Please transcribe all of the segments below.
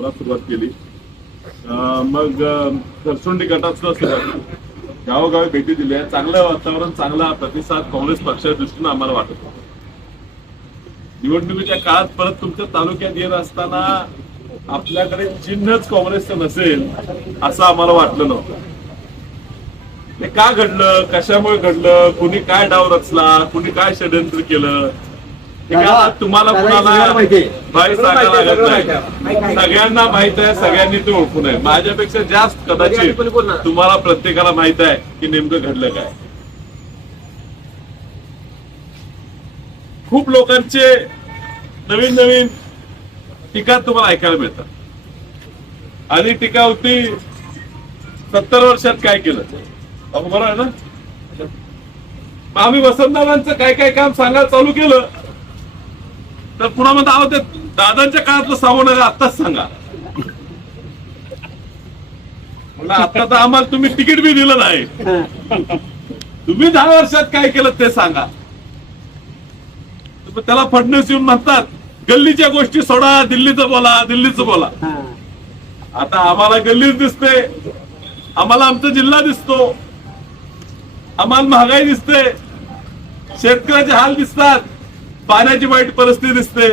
मला सुरुवात केली. मग सरसोंडी गटात सुद्धा सुरुवात केली गावोगावी भेटी दिल्या. चांगलं वातावरण चांगला प्रतिसाद काँग्रेस पक्षाच्या दृष्टीनं आम्हाला वाटत होता. निवडणुकीच्या काळात परत तुमच्या तालुक्यात येत असताना आपल्याकडे चिन्हच काँग्रेसचं नसेल असं आम्हाला वाटलं नव्हतं. हे का घडलं? कशामुळे घडलं? कुणी काय डाव रचला? कुणी काय षडयंत्र केलं? तुम्हाला कुणाला सांगायला लागत नाही. सगळ्यांना माहीत आहे सगळ्यांनी ते ओळखून आहे माझ्यापेक्षा जास्त कदाचित तुम्हाला प्रत्येकाला माहीत आहे की नेमकं घडलं काय. खूप लोकांचे नवीन नवीन टीका तुम्हाला ऐकायला मिळतात. आणि टीका होती सत्तर वर्षात काय केलं? अहो, बरं आहे ना? आम्ही वसंतदादांचं काय काय काम सांगायला चालू केलं? तर पुन्हा म्हणता अहो ते दादांच्या काळातलं सांगू नका आत्ताच सांगा. म्हणलं आता तर आम्हाला तुम्ही तिकीट बी दिलं नाही. तुम्ही दहा वर्षात काय केलं ते सांगा. त्याला फडणवीस येऊन म्हणतात गल्लीच्या गोष्टी सोडा दिल्लीचं बोला दिल्लीचं बोला. आता आम्हाला गल्लीच दिसते आम्हाला आमचा जिल्हा दिसतो आम्हाला महागाई दिसते शेतकऱ्याचे हाल दिसतात. पाण्याची वाईट परिस्थिती दिसते.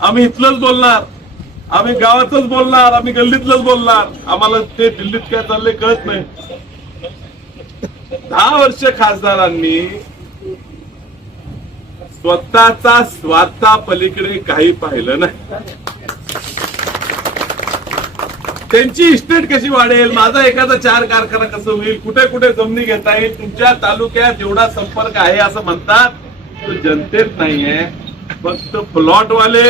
आम्ही इथलंच बोलणार. आम्ही गावातच बोलणार. आम्ही गल्लीतलंच बोलणार. आम्हाला ते दिल्लीत काय चाललंय कळत नाही. दहा वर्ष खासदारांनी स्वतःचा स्वार्था पलीकडे काही पाहिलं नाही. त्यांची इस्टेट कशी वाढेल? माझा एखादा चार कारखाना कसं होईल? कुठे कुठे जमिनी घेता येईल? तुमच्या तालुक्यात जेवढा संपर्क आहे असं म्हणतात. तो जनतेत नाहीये फक्त प्लॉट वाले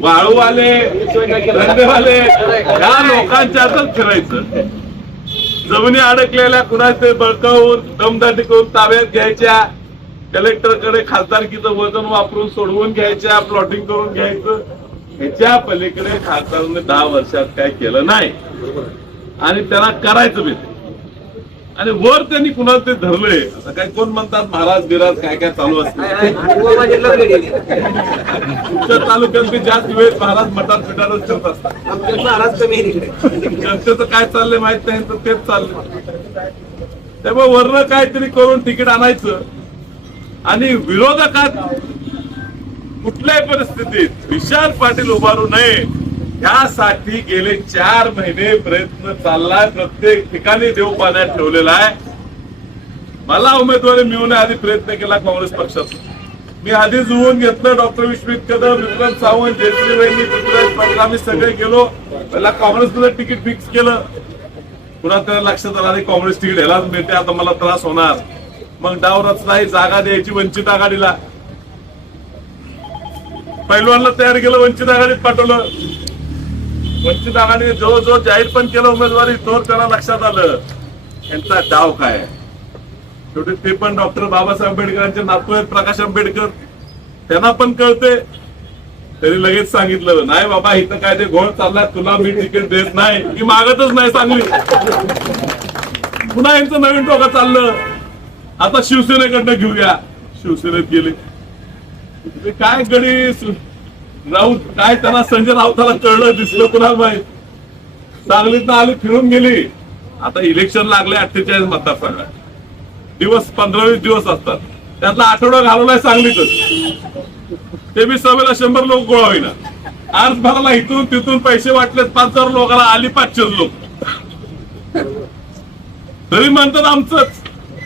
वाळूवाले धंदेवाले या लोकांच्यातच फिरायचं. जमिनी अडकलेल्या कुणाचे बळकावून दमदाटी करून ताब्यात घ्यायच्या कलेक्टरकडे खासदारकीचं वजन वापरून सोडवून घ्यायच्या प्लॉटिंग करून घ्यायचं. ह्याच्या पलीकडे खासदारांनी दहा वर्षात काय केलं नाही. आणि त्यांना करायचं बी ते. आणि वर त्यांनी कुणाला ते धरलंय. आता काय कोण म्हणतात महाराज बिराज काय काय चालू असते? तुमच्या तालुक्यात बी जास्त वेळ महाराज मटार पिटारच करत असतात. जनतेचं काय चाललंय माहीत नाही तर तेच चाललंय. त्यामुळे वरनं काहीतरी करून तिकीट आणायचं. आणि विरोधकात कुठल्याही परिस्थितीत विशाल पाटील उभारू नये. यासाठी गेले चार महिने प्रयत्न चाललाय प्रत्येक ठिकाणी देव पाण्यात ठेवलेला आहे. मला उमेदवारी मिळवण्याआधी प्रयत्न केला काँग्रेस पक्षाचा. मी आधी जुळवून घेतलं डॉक्टर विश्वित कदम विक्रम सावंत जयश्री वहिनी पृथ्वीराज पाटील आम्ही सगळे गेलो. पहिला काँग्रेसमध्ये तिकीट फिक्स केलं. पुन्हा त्याला लक्षात आलं नाही काँग्रेस तिकीट ह्यालाच मिळते आता मला त्रास होणार. मग डाव रचना जागा द्यायची वंचित आघाडीला. पैलवानला तयार केलं वंचित आघाडीत पाठवलं. वंचित आघाडीने जवळ जाहीर पण केलं उमेदवारी तोर त्याला लक्षात आलं. यांचा डाव काय? शेवटी ते पण डॉक्टर बाबासाहेब आंबेडकरांचे नातू आहेत प्रकाश आंबेडकर त्यांना पण कळते त्यांनी लगेच सांगितलं नाही बाबा इथं काय ते घोळ चाललाय तुला मी तिकीट देत नाही. की मागतच नाही चांगली पुन्हा यांचं नवीन टोका चाललं. आता शिवसेनेकडनं घेऊया. शिवसेनेत गेले. काय गडी राऊत काय त्यांना संजय राऊताला कळलं दिसलं कुणाला माहीत? सांगलीत आली फिरून गेली. आता इलेक्शन लागले अठ्ठेचाळीस मतदारसंघात. दिवस पंधरा वीस दिवस असतात. त्यातला आठवडा घालवलाय सांगलीतच. ते बी सभेला शंभर लोक गोळा होईना. आज भरला इथून तिथून पैसे वाटलेत. पाच हजार लोकांना आली पाचशे लोक. तरी म्हणतात आमचंच.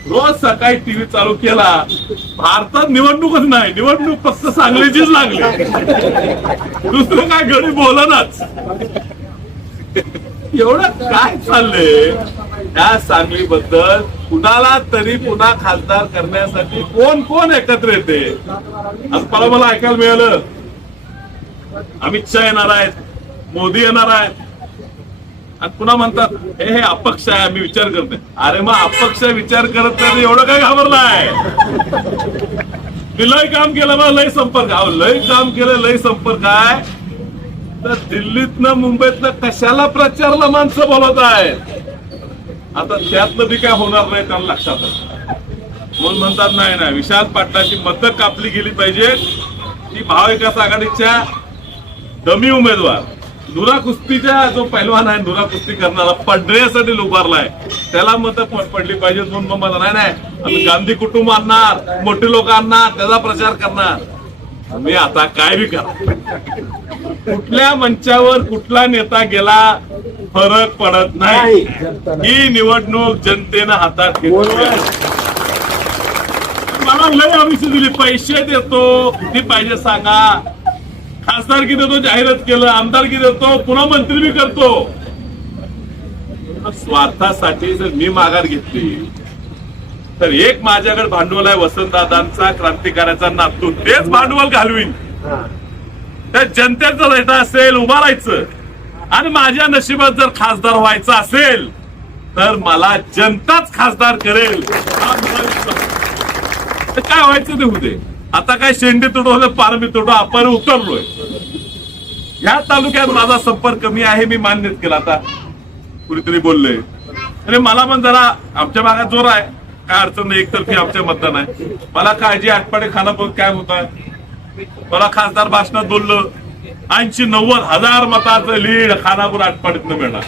रोज सकाळी टीव्ही चालू केला भारतात निवडणूकच नाही निवडणूक फक्त सांगलीचीच लागली. दुसरं काय घरी बोलनाच. एवढं काय चाललंय? त्या सांगली बद्दल कुणाला तरी पुन्हा खासदार करण्यासाठी कोण कोण एकत्र येते? आज मला ऐकायला मिळालं. अमित शहा येणार आहेत मोदी येणार आहेत. आणि पुन्हा म्हणतात हे हे अपक्ष आहे आम्ही विचार करते अरे मग अपक्ष विचार करत नाही एवढं काय घाबरलाय? मी लय काम केलं मग लय संपर्क अहो लय काम केलं लय संपर्क आहे. तर दिल्लीतनं मुंबईतनं कशाला प्रचारला माणसं बोलत आहेत? आता त्यातलं बी काय होणार नाही त्यांना लक्षात म्हणून म्हणतात नाही नाही विशाल पाटलाची मतं कापली गेली पाहिजे ती महाविकास आघाडीच्या दमी उमेदवार. नुरा कुस्तीच्या जो पैलवान आहे नुरा कुस्ती करणारा पडण्यासाठी उभारलाय त्याला मत पडली पाहिजे म्हणून मग मला नाही नाही. आम्ही गांधी कुटुंब आणणार मोठे लोक आणणार त्याचा प्रचार करणार. मी आता काय बी करा. कुठल्या मंचावर कुठला नेता गेला फरक पडत नाही. ही निवडणूक जनतेनं हातात घेतली. मला लय आयुष्य दिली. पैसे देतो. किती पाहिजे सांगा. खासदारकी देतो जाहिरात केलं आमदारकी देतो पुन्हा मंत्री बी करतो. स्वार्थासाठी जर मी माघार घेतली तर एक माझ्याकडे भांडवल आहे वसंतदादांचा क्रांतिकाराचा नातू तेच भांडवल घालवीन. त्या जनतेचा रेटा असेल उभा राहायचं. आणि माझ्या नशिबात जर खासदार व्हायचं असेल तर मला जनताच खासदार करेल. काय व्हायचं ते होते आता काय शेंडी तुडो पारंबी तुडो आपण उतरलोय. या तालुक्यात माझा संपर्क कमी आहे मी मान्य केला. आता कुणीतरी बोलले आणि मला पण जरा आमच्या भागात जोर आहे. काय अडचण नाही एकतर्फी आमच्या मतदान आहे. मला काळजी आठपाडे खानापूर काय होत? आहे मला खासदार भाषणात बोललं ऐंशी नव्वद हजार मताचं लीड खानापूर आठपाडीतनं मिळणार.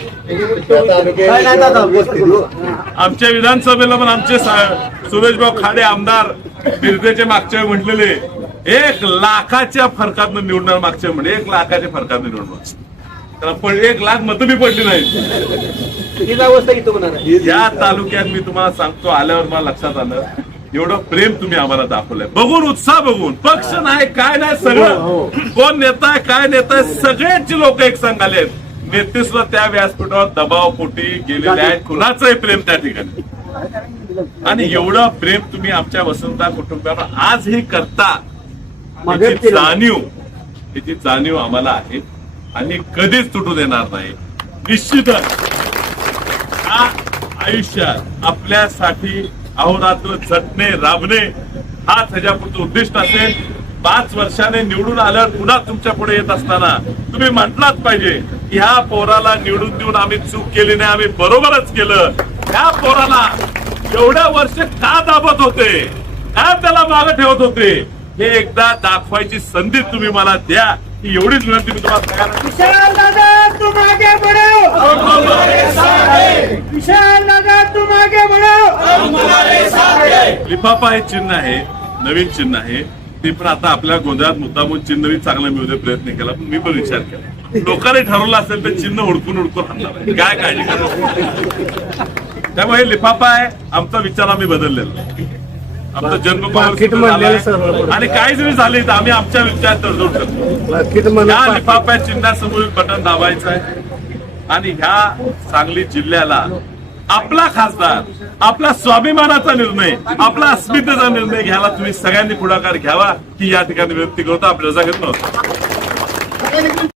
आमच्या विधानसभेला पण आमचे सुरेशभाऊ खाडे आमदार बिरदेचे मागच्या म्हटलेले एक लाखाच्या फरकातनं निवडणार मागच्या म्हणजे एक लाखाच्या फरकातनं निवडणार. त्याला पण एक लाख मतं बी पडली नाही या तालुक्यात मी तुम्हाला सांगतो आल्यावर मला लक्षात आलं. एवढं प्रेम तुम्ही आम्हाला दाखवलंय. बघून उत्साह बघून. पक्ष नाही काय नाही सगळं. कोण नेता काय नेता सगळ्यांची लोक एक संघ आले नेते सुद्धा त्या व्यासपीठावर दबाव पोटी गेलेले आहेत कुणाचंही प्रेम त्या ठिकाणी. आणि एवढं प्रेम तुम्ही आमच्या वसंता कुटुंबावर आजही करता. याची. जाणीव याची जाणीव आम्हाला आहे आणि कधीच तुटू देणार नाही. निश्चितच हा आयुष्यात आपल्यासाठी अहोरात्र झटणे राबणे हाच ह्याच्यापुढचं उद्दिष्ट असेल. पाच वर्षाने निवडून आल्यावर पुन्हा तुमच्यापुढे येत असताना तुम्ही म्हटलाच पाहिजे की ह्या पोराला निवडून देऊन आम्ही चूक केली नाही आम्ही बरोबरच केलं. ह्या पोराला एवढ्या वर्ष का दाबत होते? का त्याला मागे ठेवत होते? हे एकदा दाखवायची संधी तुम्ही मला द्या. ही एवढीच विनंती मी तुम्हाला. विशाल दादा तुम आगे बढ़ो विशाल दादा तुम आगे बढ़ो लिफाफा हे चिन्ह आहे नवीन चिन्ह आहे. ते पण आता आपल्या गोंधळात मुद्दामून चिन्ह बी चांगलं मिळवणे प्रयत्न केला पण मी पण विचार केला. लोकांनी ठरवलं असेल तर चिन्ह हुडकून हुडकून आणणार आहे. काय काळजी करा त्यामुळे हे लिफाफा आहे आमचा विचार आम्ही बदललेला आहे. आमचा जन्म. आणि काही जरी झाले तर आम्ही आमच्या विचार तडजोड करतो. या लिफाफ्या चिन्हासमोर बटन दाबायचं आहे आणि ह्या सांगली जिल्ह्याला आपला खासदार आपला स्वाभिमानाचा निर्णय आपला अस्मितेचा निर्णय घ्यायला तुम्ही सगळ्यांनी पुढाकार घ्यावा ही या ठिकाणी विनंती करतो. आपल्या रजा घेत नव्हतो.